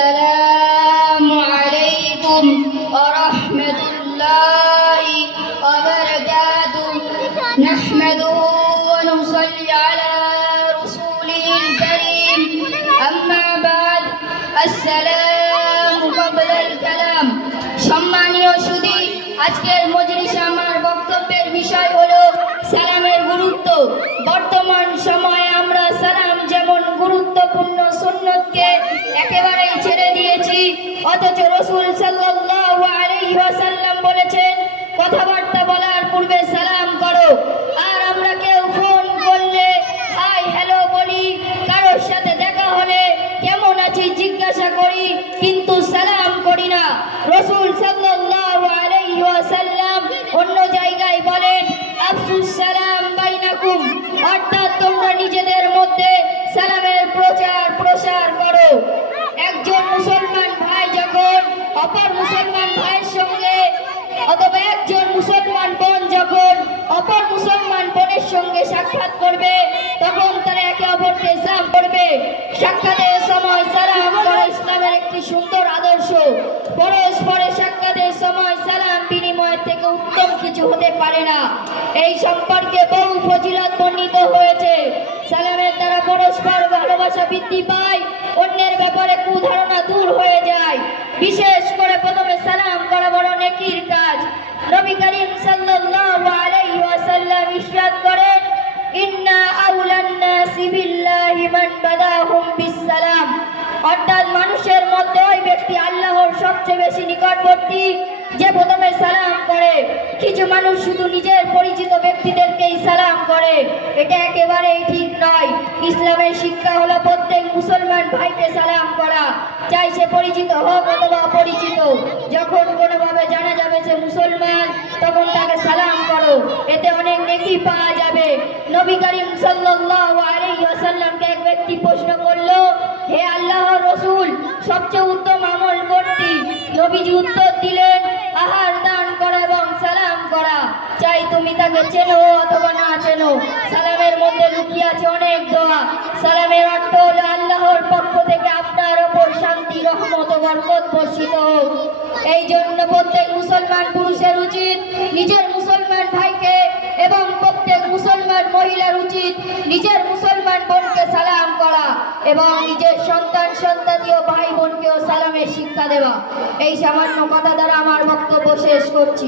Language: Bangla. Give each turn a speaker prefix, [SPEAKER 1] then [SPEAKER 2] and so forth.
[SPEAKER 1] السلام عليكم ورحمة الله وبركاته نحمده ونصلي على رسوله الكريم أما بعد السلام قبل الكلام সম্মানীয় একেবারেই ছেড়ে দিয়েছি। অথচ রসুল সাল্লাল্লাহু আলাইহি ওয়াসাল্লাম বলেছেন, কথাবার্তা বলার পূর্বে সালাম করো। আর আমরা কেউ ফোন করলে, হাই, হ্যালো বলি, কারোর সাথে দেখা হলে কেমন আছি জিজ্ঞাসা করি, কিন্তু সালাম তারা একে অপরকে সালাম সাক্ষাতের সময় সালাম করা ইসলামের একটি সুন্দর আদর্শ। পরস্পরের সাক্ষাতের সময় সালাম বিনিময়ের থেকে উত্তম কিছু হতে পারে না। এই সম্পর্কে বহু ফজিলত বর্ণিত হয়েছে। সালামের দ্বারা পরস্পর ভালোবাসা বৃদ্ধি পায়, অন্যের ব্যাপারে কুধারণা দূর হয়ে যায়। বিশেষ করে প্রথমে সালাম করা বড় নেকির কাজ। নবী করিম সাল্লাল্লাহু আলাইহি ওয়াসাল্লাম ইরশাদ ব্যক্তি আল্লাহর সবচেয়ে বেশি নিকটবর্তী যে প্রথমে সালাম করে, কিছু মানুষ শুধু নিজের পরিচিত ব্যক্তিদেরকেই সালাম করে। এটা একেবারেই ঠিক নয়। ইসলামের শিক্ষা হলো প্রত্যেক মুসলমান ভাইকে সালাম করা। চাই সে পরিচিত হোক অথবা অপরিচিত। যখন কোনোভাবে জানা যাবে সে মুসলমান, তখন তাকে সালাম করো। এতে অনেক নেকি পাওয়া যাবে। নবী করিম সাল্লাল্লাহু আলাইহি ওয়াসাল্লামকে এক ব্যক্তি প্রশ্ন করল হে আল্লাহ রসুল, সবচেয়ে উত্তম আমল কোনটি নবীজি উত্তর দিলেন, আহার দান করা এবং সালাম করা। চাই তুমি তাকে চেনো অথবা না চেনো। সালামের মধ্যে লুকিয়ে আছে অনেক দোয়া। সালামের অর্থ হলো আল্লাহর পক্ষ থেকে আপনার ওপর শান্তি, রহমত ও বরকত বর্ষিত হোক। এই জন্য প্রত্যেক মুসলমান পুরুষের উচিত নিজের মুসলমান ভাইকে এবং প্রত্যেক মুসলমান মহিলার উচিত নিজের মুসলমান বোনকে এবং নিজের সন্তান সন্তানীয় ভাই বোনকেও সালামের শিক্ষা দেওয়া। এই সামান্য কথা দ্বারা আমার বক্তব্য শেষ করছি।